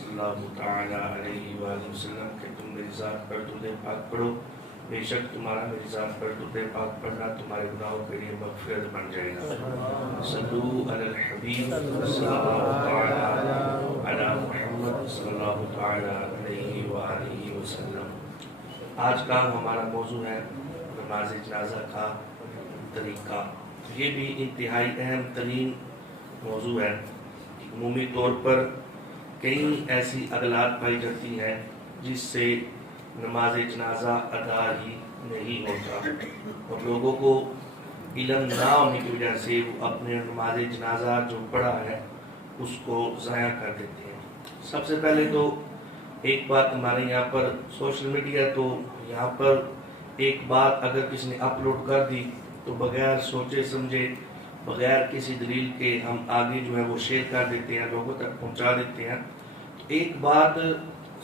صلی اللہ تعالیٰ علیہ وآلہ وسلم کہ تم میری ذات پر درود پاک پڑھو، بے شک تمہارا میری ذات پر درود پاک پڑھنا تمہارے گناہوں کے لیے مغفرت بن جائے گا۔ صلو علی الحبیب صلی اللہ تعالیٰ علی محمد صلی اللہ تعالیٰ علیہ وآلہ وسلم۔ آج کا ہمارا موضوع ہے نماز جنازہ کا طریقہ۔ یہ بھی انتہائی اہم ترین موضوع ہے۔ عمومی طور پر کئی ایسی اغلاط پائی جاتی ہیں جس سے نماز جنازہ ادا ہی نہیں ہوتا، اور لوگوں کو علم نہ ہونے کی وجہ سے وہ اپنے نماز جنازہ جو پڑھا ہے اس کو ضائع کر دیتے ہیں۔ سب سے پہلے تو ایک بات ہمارے یہاں پر سوشل میڈیا تو یہاں پر ایک بات اگر کسی نے اپلوڈ کر دی تو بغیر سوچے سمجھے، بغیر کسی دلیل کے ہم آگے جو ہے وہ شیئر کر دیتے ہیں، لوگوں تک پہنچا دیتے ہیں۔ ایک بات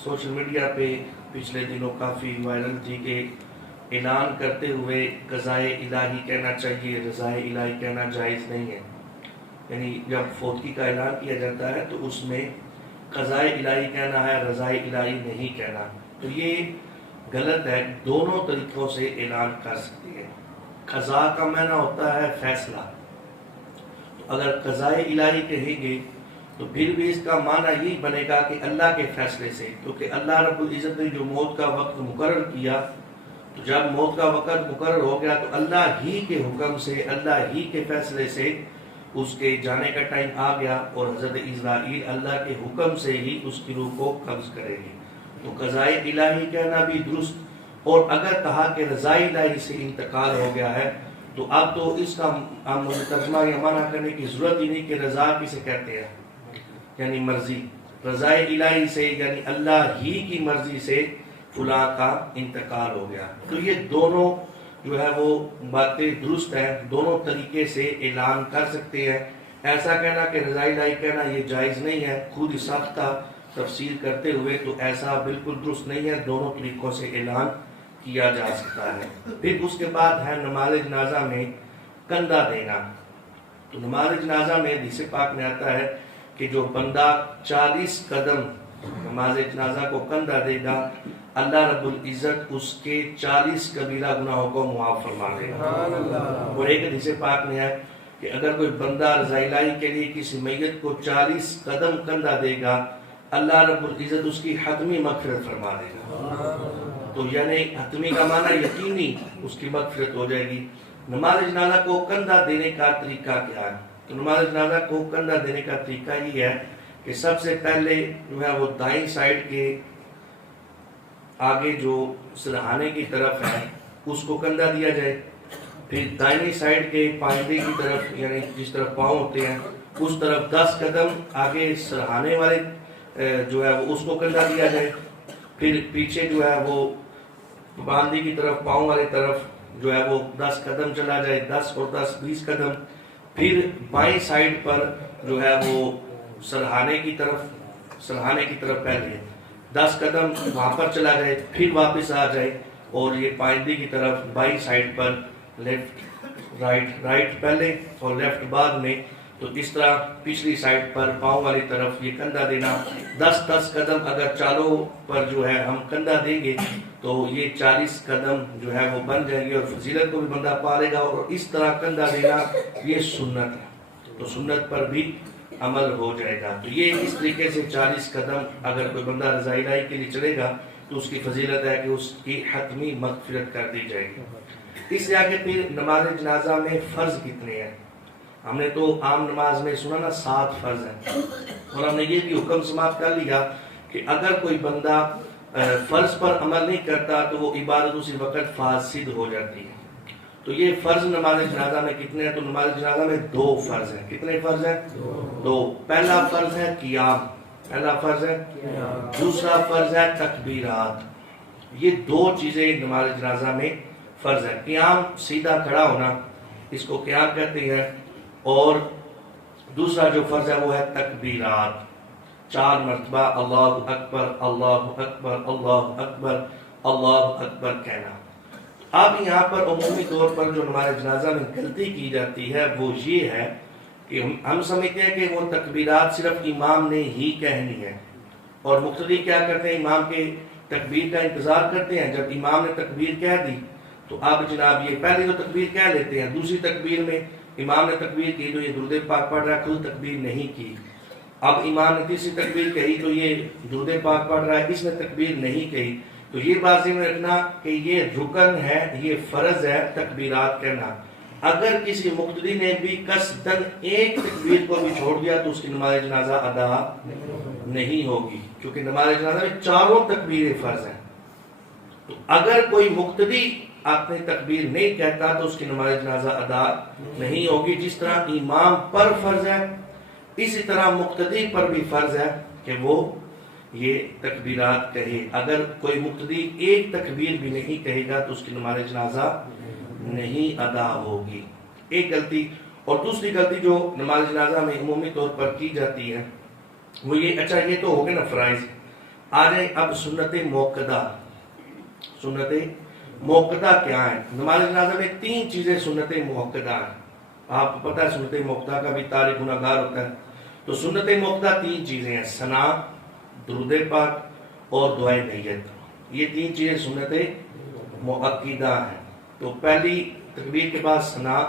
سوشل میڈیا پہ پچھلے دنوں کافی وائرل تھی کہ اعلان کرتے ہوئے قضائے الہی کہنا چاہیے، رضائے الہی کہنا جائز نہیں ہے۔ یعنی جب فوتگی کا اعلان کیا جاتا ہے تو اس میں قضائے الہی کہنا ہے، رضائے الہی نہیں کہنا، تو یہ غلط ہے۔ دونوں طریقوں سے اعلان کر سکتے ہیں۔ قضاء کا معنی ہوتا ہے فیصلہ، تو اگر قضائے الہی کہیں گے تو پھر بھی اس کا معنی یہی بنے گا کہ اللہ کے فیصلے سے، کیونکہ اللہ رب العزت نے جو موت کا وقت مقرر کیا، تو جب موت کا وقت مقرر ہو گیا تو اللہ ہی کے حکم سے، اللہ ہی کے فیصلے سے اس کے جانے کا ٹائم آ گیا، اور حضرت اسرائیل اللہ کے حکم سے ہی اس کی روح کو قبض کرے گی۔ تو قضائے الہی کہنا بھی درست، اور اگر کہا کہ رضائے الہی سے انتقال ہو گیا ہے تو اب تو اس کا ہم ترجمہ یا معنی کرنے کی ضرورت ہی نہیں کہ رضا کسے کہتے ہیں، یعنی مرضی۔ رضائے الہی سے یعنی اللہ ہی کی مرضی سے فلاں کا انتقال ہو گیا۔ تو یہ دونوں جو ہے وہ باتیں درست ہیں، دونوں طریقے سے اعلان کر سکتے ہیں۔ ایسا کہنا کہ رضائے الہی کہنا یہ جائز نہیں ہے، خود ہی ساختہ تفسیر کرتے ہوئے، تو ایسا بالکل درست نہیں ہے۔ دونوں طریقوں سے اعلان کیا جا سکتا ہے۔ پھر اس کے بعد ہے نماز جنازہ میں کندھا دینا۔ تو نماز جنازہ میں حدیث پاک میں آتا ہے کہ جو بندہ 40 قدم نماز جنازہ کو کندھا دے گا، اللہ رب العزت اس کے 40 کبیرہ گناہوں کو معاف فرما دے گا۔ اور ایک حدیث پاک میں ہے کہ اگر کوئی بندہ رضائے الہی کے لیے کسی میت کو 40 قدم کندھا دے گا، اللہ رب العزت اس کی حتمی مغفرت فرما دے گا۔ تو یعنی حتمی کا معنی یقینی اس کی مغفرت ہو جائے گی۔ نماز جنازہ کو کندھا دینے کا طریقہ کیا ہے؟ تو نماز جنازہ کو کندھا دینے کا طریقہ یہ ہے کہ سب سے پہلے جو ہے وہ دائیں سائڈ کے آگے جو سرہانے کی طرف ہے اس کو کندھا دیا جائے، پھر دائنی سائڈ کے پائندے کی طرف یعنی جس طرف پاؤں ہوتے ہیں اس طرف 10 قدم آگے سرہانے والے جو ہے وہ اس کو کندھا دیا جائے، پھر پیچھے جو ہے وہ باندھی کی طرف پاؤں والے طرف جو ہے وہ 10 قدم چلا جائے، 10 اور 10 20 قدم، پھر بائیں سائڈ پر جو ہے وہ سرہانے کی طرف پہلے 10 قدم وہاں پر چلا جائے، پھر واپس آ جائے، اور یہ پائندے کی طرف بائیں سائڈ پر لیفٹ رائٹ پہلے اور لیفٹ بعد میں، تو اس طرح پچھلی سائڈ پر پاؤں والی طرف یہ کندھا دینا 10 قدم اگر چالوں پر جو ہے ہم کندھا دیں گے تو یہ 40 قدم جو ہے وہ بن جائیں گے، اور فضیلت کو بھی بندہ پالے گا۔ اور اس طرح کندھا دینا یہ سنت ہے، تو سنت پر بھی عمل ہو جائے گا۔ تو یہ اس طریقے سے 40 قدم اگر کوئی بندہ رضائے الہی کے لیے چلے گا تو اس کی فضیلت ہے کہ اس کی حتمی مغفرت کر دی جائے گی۔ اس سے آگے پھر نماز جنازہ میں فرض کتنے ہیں؟ ہم نے تو عام نماز میں سنا نا 7 فرض ہیں، اور ہم نے یہ بھی حکم سماعت کر لیا کہ اگر کوئی بندہ فرض پر عمل نہیں کرتا تو وہ عبادت اسی وقت فاسد ہو جاتی ہے۔ تو یہ فرض نماز جنازہ میں کتنے ہیں؟ تو نماز جنازہ میں 2 فرض ہیں۔ کتنے فرض ہیں؟ 2۔ پہلا فرض ہے قیام، دوسرا فرض ہے تکبیرات۔ یہ 2 چیزیں نماز جنازہ میں فرض ہے۔ قیام سیدھا کھڑا ہونا، اس کو قیام کہتے ہیں، اور دوسرا جو فرض ہے وہ ہے تکبیرات، 4 مرتبہ اللہ اکبر اللہ اکبر اللہ اکبر اللہ اکبر کہنا۔ اب یہاں پر عمومی طور پر جو نماز جنازہ میں غلطی کی جاتی ہے وہ یہ ہے کہ ہم سمجھتے ہیں کہ وہ تکبیرات صرف امام نے ہی کہنی ہے، اور مقتدی کیا کرتے ہیں؟ امام کے تکبیر کا انتظار کرتے ہیں. جب امام نے تکبیر کہہ دی تو اب جناب یہ پہلی تو تکبیر کہہ لیتے ہیں, دوسری تکبیر میں امام نے تکبیر کی تو یہ درود پاک پڑھ رہا ہے, خود تکبیر نہیں کی. اب امام نے تیسری تکبیر کہی تو یہ درود پاک پڑھ رہا ہے, اس نے تکبیر نہیں کہی. تو یہ بات ذہن میں رکھنا کہ یہ رکن ہے, یہ فرض ہے تکبیرات کہنا. اگر کسی مقتدی نے بھی قصدن ایک تکبیر کو بھی چھوڑ دیا تو اس کی نماز جنازہ ادا نہیں ہوگی, کیونکہ نماز جنازہ میں چاروں تکبیریں فرض ہیں. تو اگر کوئی مقتدی اپنی تکبیر نہیں کہتا تو اس کی نماز جنازہ ادا نہیں ہوگی. جس طرح امام پر فرض ہے اسی طرح مقتدی پر بھی فرض ہے کہ وہ یہ تکبیرات کہے. اگر کوئی مقتدی ایک تکبیر بھی نہیں کہے گا تو اس کی نماز جنازہ نہیں ادا ہوگی. ایک غلطی. اور دوسری غلطی جو نماز جنازہ میں عمومی طور پر کی جاتی ہے وہ یہ, اچھا یہ تو ہو گئے نا فرائض, آ جائیں اب سنت موقدہ. سنت موقدہ کیا ہے؟ نماز جنازہ میں 3 چیزیں سنت موقدہ ہیں. آپ کو پتہ ہے سنت موقدہ کا بھی تارک گناہگار ہوتا ہے. تو سنت موقدہ 3 چیزیں ہیں, ثنا, درود پاک اور دعائے نیت. یہ 3 چیزیں سنت مؤکدہ ہیں. تو پہلی تکبیر کے بعد ثنا,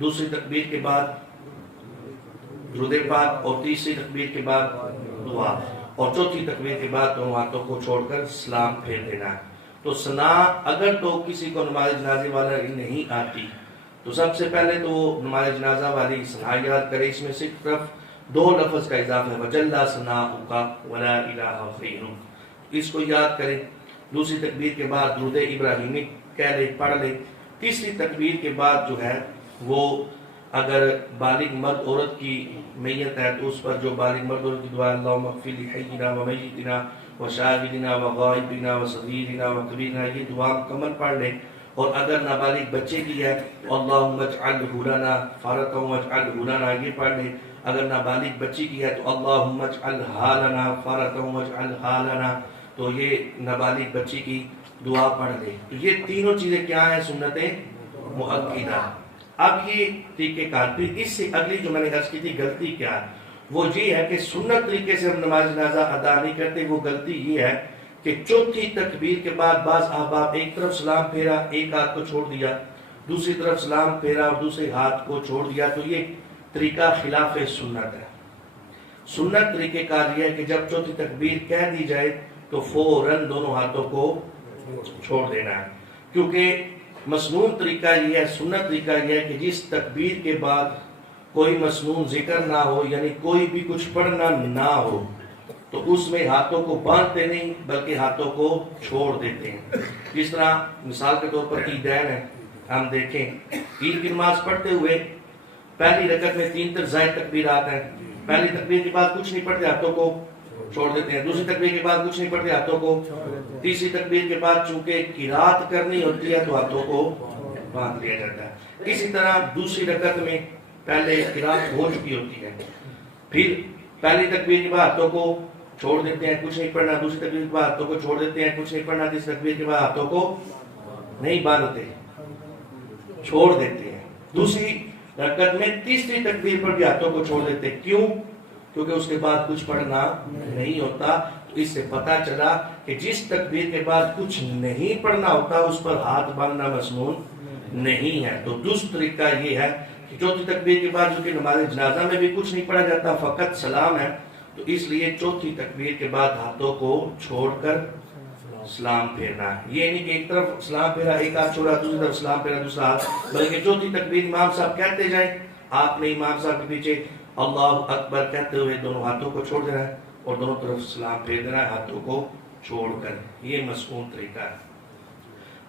دوسری تکبیر کے بعد درود پاک اور تیسری تکبیر کے بعد دعا اور چوتھی تکبیر کے بعد دونوں ہاتھوں کو چھوڑ کر سلام پھیر دینا ہے. تو ثنا اگر تو کسی کو نماز جنازے والا نہیں آتی تو سب سے پہلے تو وہ نماز جنازہ والی ثنا یاد کرے. اس میں صرف 2 لفظ کا اضافہ ہے, وجل ثناؤک ولا الہ غیرک, اس کو یاد کریں. دوسری تکبیر کے بعد درود ابراہیمی کہہ لے, پڑھ لے. تیسری تکبیر کے بعد جو ہے وہ اگر بالغ مرد عورت کی میت ہے تو اس پر جو بالغ مرد عورت کی دعا, اللہم اغفر لحینا ومیتنا وشاہدنا وغائبنا وصغیرنا وکبیرنا, یہ دعا مکمل پڑھ لیں. اور اگر نابالغ بچے کی ہے تو اللہم اجعلہ لنا فرۃ واجعلہ لنا, یہ پڑھ لیں. اگر نابالغ بچی کی ہے تو اللہم اجعلہا لنا فرۃ واجعلہا لنا, تو یہ نابالغ بچی کی دعا پڑھ لیں. تو یہ تینوں چیزیں کیا ہیں؟ سنت مؤکدہ. اب یہ طریقہ کار. پھر اس سے اگلی جو میں نے عرض کی تھی غلطی کیا ہے, وہ یہ ہے کہ سنت طریقے سے ہم نماز جنازہ ادا نہیں کرتے. وہ غلطی یہ ہے کہ چوتھی تکبیر کے بعد بعض احباب ایک طرف سلام پھیرا, ایک ہاتھ کو چھوڑ دیا, دوسری طرف سلام پھیرا اور دوسرے ہاتھ کو چھوڑ دیا. تو یہ طریقہ خلاف سنت ہے. سنت طریقہ کار یہ ہے کہ جب چوتھی تکبیر کہہ دی جائے تو فوراً دونوں ہاتھوں کو چھوڑ دینا ہے. کیونکہ مسنون طریقہ یہ ہے, سنت طریقہ یہ ہے کہ جس تکبیر کے بعد کوئی مسنون ذکر نہ ہو, یعنی کوئی بھی کچھ پڑھنا نہ ہو, تو اس میں ہاتھوں کو باندھتے نہیں بلکہ ہاتھوں کو چھوڑ دیتے ہیں. جس طرح مثال کے طور پر عیدین ہے, ہم دیکھیں عید کی نماز پڑھتے ہوئے پہلی رکعت میں 3 زائد تکبیرات ہیں. پہلی تکبیر کے بعد کچھ نہیں پڑھتے, ہاتھوں کو چھوڑ دیتے ہیں. دوسری تکبیر کے بعد کچھ نہیں پڑھتے, ہاتھوں کو. تیسری تکبیر کے بعد چونکہ قرات کرنی ہوتی ہے تو ہاتھوں کو باندھ لیا جاتا ہے. اسی طرح دوسری رکعت میں پہلے قرات ہو چکی ہوتی ہے, پھر پہلی تکبیر کے بعد ہاتھوں کو چھوڑ دیتے ہیں, کچھ نہیں پڑھنا. دوسری تکبیر کے بعد ہاتھوں کو چھوڑ دیتے ہیں, کچھ نہیں پڑھنا. تیسری تکبیر کے بعد ہاتھوں کو نہیں باندھتے, چھوڑ دیتے ہیں. دوسری رکعت میں تیسری تکبیر پر بھی ہاتھوں کو چھوڑ دیتے. کیوں؟ کیونکہ اس کے بعد کچھ پڑھنا نہیں ہوتا. تو اس سے پتا چلا کہ جس تکبیر کے بعد کچھ نہیں پڑھنا ہوتا اس پر ہاتھ باندھنا مسنون نہیں ہے. تو دوسرا طریقہ یہ ہے کہ چوتھی تکبیر کے بعد جو کہ نماز جنازہ میں بھی کچھ نہیں پڑھا جاتا, فقط سلام ہے, تو اس لیے چوتھی تکبیر کے بعد ہاتھوں کو چھوڑ کر سلام پھیرنا ہے. یہ نہیں کہ ایک طرف سلام پھیرا, ایک ہاتھ چھوڑا, دوسری طرف سلام پھیرا, دوسرا ہاتھ, بلکہ چوتھی تکبیر امام صاحب کہتے جائیں, آپ نے امام صاحب کے پیچھے اللہ اکبر کہتے ہوئے دونوں ہاتھوں کو چھوڑ دینا ہے اور دونوں طرف سلام پھیر دینا ہے ہاتھوں کو چھوڑ کر. یہ مسنون طریقہ ہے.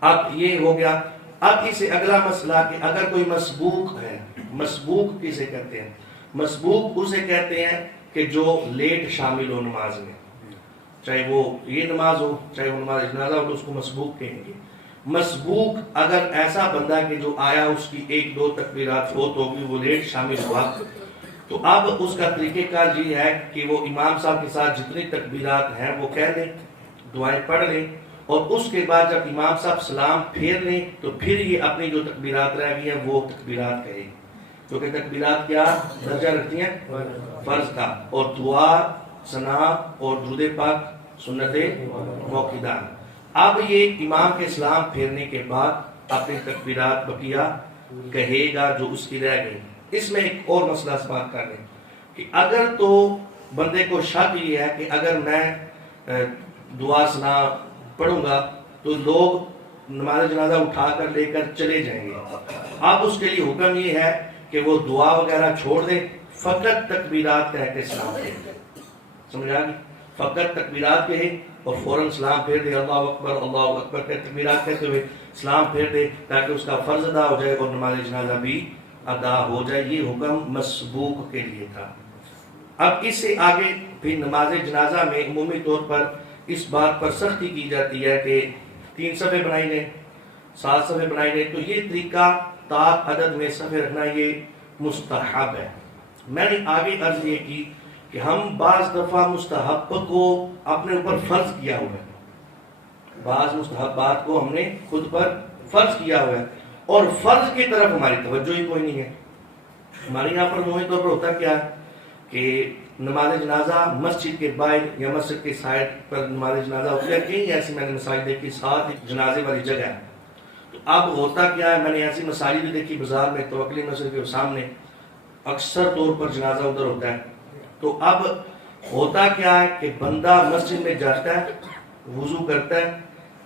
اب یہ ہو گیا. اب اسے اگلا مسئلہ کہ اگر کوئی مسبوق ہے, مسبوق کسے کہتے ہیں؟ مسبوق اسے کہتے ہیں کہ جو لیٹ شامل ہو نماز میں, چاہے وہ یہ نماز ہو چاہے وہ نماز جنازہ ہو, تو اس کو مسبوق کہیں گے. مسبوق اگر ایسا بندہ کہ جو آیا اس کی 1-2 تکبیرات فوت ہوگی, وہ لیٹ شامل ہوا, تو اب اس کا طریقہ کار یہ ہے کہ وہ امام صاحب کے ساتھ جتنی تکبیرات ہیں وہ کہہ لیں, دعائیں پڑھ لیں, اور اس کے بعد جب امام صاحب سلام پھیر لیں تو پھر یہ اپنی جو تکبیرات رہ گئی ہیں وہ تکبیرات کہیں. کیونکہ تکبیرات کیا درجہ رکھتی ہیں؟ فرض کا. اور دعا ثنا اور درود پاک سنت موقدہ۔ اب یہ امام کے سلام پھیرنے کے بعد اپنی تکبیرات بقیہ کہے گا جو اس کی رہ گئی۔ اس میں ایک اور مسئلہ اس بات کا ہے کہ اگر تو بندے کو شک یہ ہے کہ اگر میں دعا ثنا پڑھوں گا تو لوگ نماز جنازہ اٹھا کر لے کر چلے جائیں گے، اب اس کے لیے حکم یہ ہے کہ وہ دعا وغیرہ چھوڑ دے، فقط تکبیرات کہہ کے سلام پھیر، سمجھا گی؟ فقط تکبیرات کہے اور فوراً سلام پھیر دے، اللہ اکبر کہ تکبیرات کہتے ہوئے سلام پھیر دے تاکہ اس کا فرض ادا ہو جائے اور نماز جنازہ بھی ادا ہو جائے۔ یہ حکم مسبوق کے لیے تھا۔ اب اس سے آگے پھر نماز جنازہ میں عمومی طور پر اس بات پر سختی کی جاتی ہے کہ 3 صفحے بنائی جائیں، 7 صفحے بنائی جائیں، تو یہ طریقہ تاک عدد میں صفحے رکھنا یہ مستحب ہے۔ میں نے آگے عرض یہ کی کہ ہم بعض دفعہ مستحب کو اپنے اوپر فرض کیا ہوا ہے، بعض مستحبات کو ہم نے خود پر فرض کیا ہوا ہے اور فرض کی طرف ہماری توجہ ہی کوئی نہیں ہے۔ ہمارے یہاں پر عمومی طور پر ہوتا کیا ہے کہ نماز جنازہ مسجد کے باہر یا مسجد کے سائڈ پر نماز جنازہ ہوتی ہے، کہیں ایسی میں نے مساجد دیکھی ساتھ جنازے والی جگہ ہے۔ تو اب ہوتا کیا ہے، میں نے ایسی مساجد بھی دیکھی بازار میں، توکلی مسجد کے سامنے اکثر طور پر جنازہ ادھر ہوتا ہے۔ تو اب ہوتا کیا ہے کہ بندہ مسجد میں جاتا ہے، وضو کرتا ہے،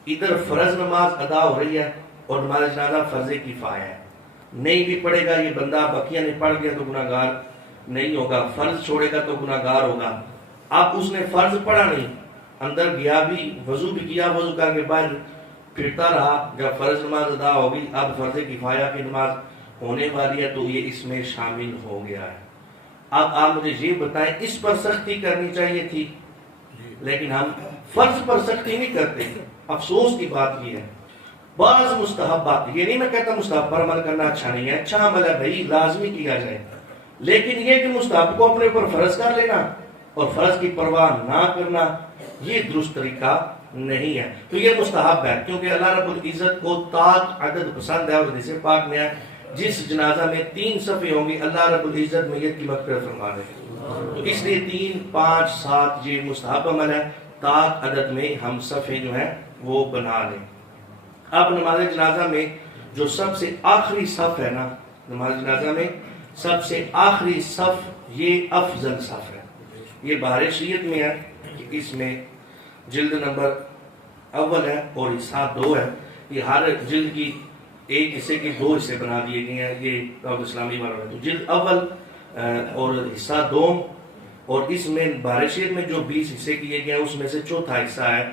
ادھر فرض نماز ادا ہو رہی ہے اور نماز جنازہ فرض کفایہ ہے، نہیں بھی پڑھے گا یہ بندہ، بقیہ نے پڑھ گیا تو گناہگار نہیں ہوگا، فرض چھوڑے گا تو گناہگار ہوگا۔ اب اس نے فرض پڑھا نہیں، اندر گیا بھی، وضو بھی کیا، وضو کر کے باہر پھرتا رہا، جب فرض نماز ادا ہوگی اب فرض کفایہ کی نماز ہونے والی ہے تو یہ اس میں شامل ہو گیا ہے۔ اب آپ مجھے یہ بتائیں، اس پر سختی کرنی چاہیے تھی لیکن ہم فرض پر سختی نہیں کرتے۔ افسوس کی بات یہ ہے بعض مستحبات، یہ نہیں میں کہتا مستحب پر عمل کرنا اچھا نہیں ہے، اچھا عمل ہے بھائی، لازمی کیا جائے، لیکن یہ کہ مستحب کو اپنے اوپر فرض کر لینا اور فرض کی پرواہ نہ کرنا یہ درست طریقہ نہیں ہے۔ تو یہ مستحب ہے کیونکہ اللہ رب العزت کو تاک عدد پسند ہے، اور حدیث پاک میں ہے جس جنازہ میں 3 صفحے ہوں گی اللہ رب العزت میت کی مغفرت فرما دے گا، تو اس لیے 3، 5، 7 یہ مستحب عمل ہے، تاک عدد میں ہم صفحے جو ہیں وہ بنا لیں۔ اب نماز جنازہ میں جو سب سے آخری صف ہے نا، نماز جنازہ میں سب سے آخری صف یہ افضل صف ہے۔ یہ بہار شریعت میں ہے کہ اس میں جلد نمبر اول ہے اور حصہ 2 ہے، یہ ہر جلد کی ایک حصے کے 2 حصے بنا دیے گئے ہیں، یہ دعوت اسلامی والوں نے، تو جلد اول اور حصہ 2، اور اس میں بہار شریعت میں جو 20 حصے کیے گئے ہیں اس میں سے چوتھا حصہ ہے۔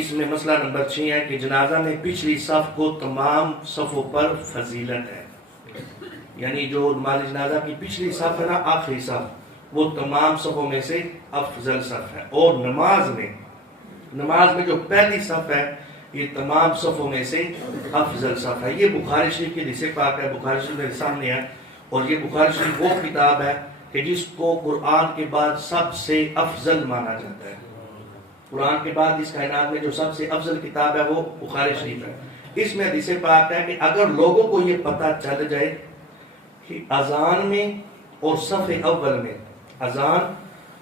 اس میں مسئلہ نمبر 6 ہے کہ جنازہ میں پچھلی صف کو تمام صفوں پر فضیلت ہے، یعنی جو نماز جنازہ کی پچھلی صف ہے نا، آخری صف، وہ تمام صفوں میں سے افضل صف ہے، اور نماز میں جو پہلی صف ہے یہ تمام صفوں میں سے افضل صف ہے۔ یہ بخاری شریف کی حدیث پاک ہے، بخاری شریف میرے سامنے ہے، اور یہ بخاری شریف وہ کتاب ہے کہ جس کو قرآن کے بعد سب سے افضل مانا جاتا ہے۔ قرآن کے بعد اس کائنات میں جو سب سے افضل کتاب ہے وہ بخاری شریف ہے۔ اس میں حدیث پاک ہے کہ اگر لوگوں کو یہ پتہ چل جائے کہ اذان میں اور صف اول میں، اذان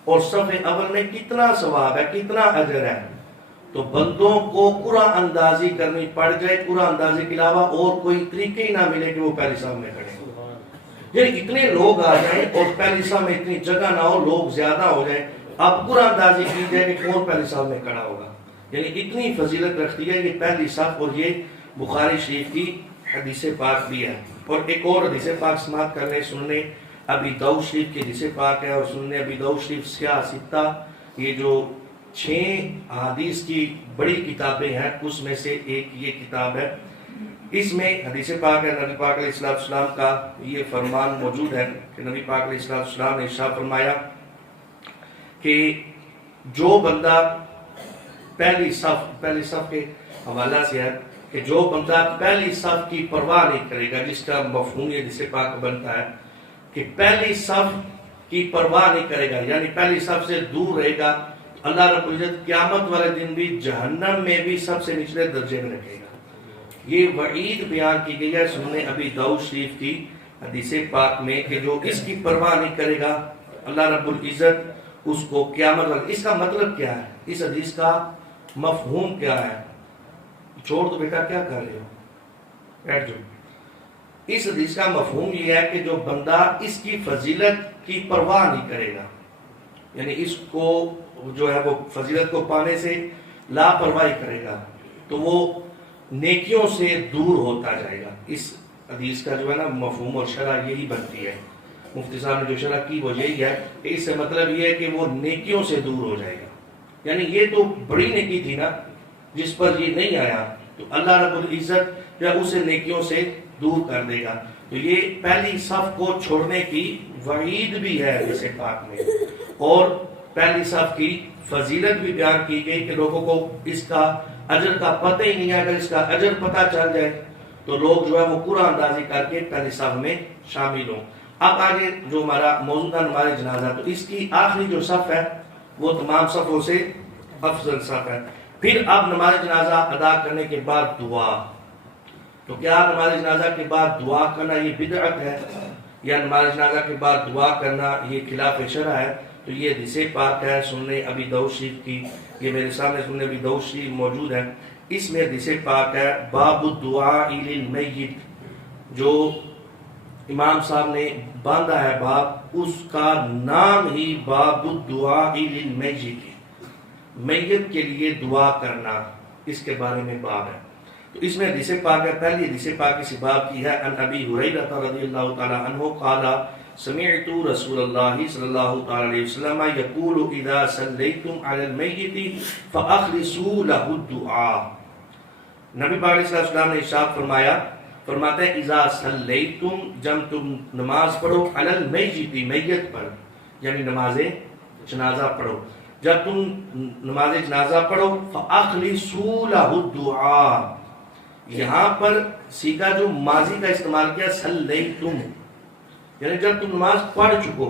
اور صف اول میں کتنا ثواب ہے، کتنا اجر ہے، تو بندوں کو قرآن اندازی کرنی پڑ جائے، قرآن اندازی کے علاوہ اور کوئی طریقے ہی نہ ملے کہ وہ پہلی صف میں کھڑے، یعنی اتنے لوگ آ جائیں اور پہلی صف میں اتنی جگہ نہ ہو، لوگ زیادہ ہو جائیں، اب قرآن اندازی کی جائے کہ کون پہلی صف میں کھڑا ہوگا، یعنی اتنی فضیلت رکھتی ہے یہ پہلی صف، اور یہ بخاری شریف کی حدیث پاک بھی ہے۔ اور ایک اور حدیث پاک سماعت کرنے سننے ابی داؤد شریف کی حدیث پاک ہے، اور سننے ابی داؤد شریف سیاہ ستہ، یہ جو 6 احادیث کی بڑی کتابیں ہیں اس میں سے ایک یہ کتاب ہے۔ اس میں حدیث پاک ہے، نبی پاک علیہ السلام کا یہ فرمان موجود ہے کہ نبی پاک علیہ السلام نے ارشاد فرمایا کہ جو بندہ پہلی صف کے حوالہ سے ہے کہ جو بندہ پہلی صف کی پرواہ نہیں کرے گا، جس کا مفہوم یہ حدیث پاک بنتا ہے کہ پہلی صف کی پرواہ نہیں کرے گا، یعنی پہلی صف سے دور رہے گا، اللہ رب العزت قیامت والے دن بھی جہنم میں بھی سب سے نچلے درجے میں رکھے گا۔ یہ وعید بیان کی گئی ہے سنن ابی داؤد شریف کی حدیث پاک میں کہ جو اس کی پرواہ نہیں کرے گا اللہ رب العزت اس کو قیامت والے. اس کا مطلب کیا ہے؟ اس حدیث کا مفہوم کیا ہے؟ چھوڑ دو بیٹا، کیا کر رہے ہو، بیٹھ جاؤ. اس حدیث کا مفہوم یہ ہے کہ جو بندہ اس کی فضیلت کی پرواہ نہیں کرے گا، یعنی اس کو جو ہے وہ فضیلت کو پانے سے لاپرواہی کرے گا، تو وہ نیکیوں سے دور ہوتا جائے گا. اس حدیث کا جو ہے نا مفہوم اور شرح یہی بنتی ہے. مفتی صاحب نے جو شرح کی وہ یہی ہے کہ اس سے مطلب یہ ہے کہ وہ نیکیوں سے دور ہو جائے گا. یعنی یہ تو بڑی نیکی تھی نا جس پر یہ نہیں آیا، تو اللہ رب العزت جو ہے اسے نیکیوں سے دور کر دے گا. تو یہ پہلی صف کو چھوڑنے کی وعید بھی ہے حدیث پاک میں، اور پہلی صف کی فضیلت بھی بیان کی گئی کہ لوگوں کو اس کا اجر کا پتہ ہی نہیں ہے. اگر اس کا اجر پتہ چل جائے تو لوگ جو ہے وہ قرآن اندازی کر کے پہلی صف میں شامل ہوں. اب آگے جو ہمارا موضوع ہے نماز جنازہ، تو اس کی آخری جو صف ہے وہ تمام صفوں سے افضل صف ہے. پھر اب نماز جنازہ ادا کرنے کے بعد دعا. تو کیا نماز جنازہ کے بعد دعا کرنا یہ بدعت ہے، یا نماز جنازہ کے بعد دعا کرنا یہ خلاف شرع ہے؟ تو یہ حدیث پاک ہے سنن ابی داؤد شریف کی، یہ میرے سامنے سنن ابی داؤد شریف موجود ہے. اس میں حدیث پاک ہے باب الدعاء للمیت، جو امام صاحب نے باندھا ہے باب، اس کا نام ہی باب الدعاء للمیت، میت کے لیے دعا کرنا، اس کے بارے میں باب ہے. تو اس میں حدیث پاک ہے، پہلی حدیث پاک اسی باب کی ہے. ان ابی ہریرہ رضی اللہ تعالی عنہ قال سمعت رسول اللہ صلی اللہ تعالی علیہ وسلم یقول اذا صلیتم علی المیت فاخلصوا له الدعاء. نبی پاک علیہ السلام نے ارشاد فرمایا، فرماتے ہیں اذا صلیتم، جب تم نماز پڑھو، علی المیت، میت پر، یعنی نماز جنازہ پڑھو، جب تم نماز جنازہ پڑھو، فاخلصوا له الدعاء. یہاں پر سیگا جو ماضی کا استعمال کیا صلیتم، یعنی جب تم نماز پڑھ چکو،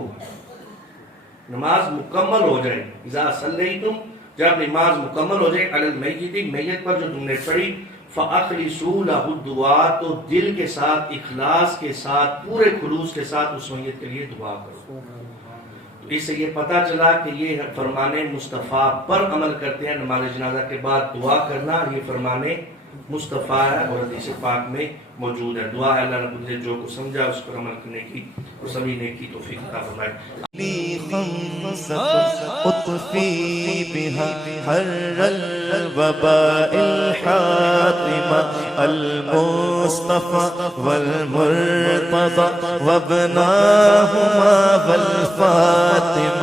نماز مکمل ہو جائے. اذا صلیتم، جب نماز مکمل ہو جائے، علی المیت، میت پر جو تم نے پڑھی، فاخلصوا له الدعاء، تو دل کے ساتھ، اخلاص کے ساتھ، پورے خلوص کے ساتھ اس میت کے لیے دعا کرو. تو اس سے یہ پتہ چلا کہ یہ فرمان مصطفیٰ پر عمل کرتے ہیں. نماز جنازہ کے بعد دعا کرنا یہ فرمان مصطفیٰ ہے اور حدیث پاک میں موجود ہے. دعا ہے اللہ رب العزت جو کو سمجھا اس پر عمل کرنے کی اور سمجھنے کی توفیق عطا فرمائے. اطفی بها حر الوباء الحاطمة المصطفى والمرتضى وابناهما والفاطمة.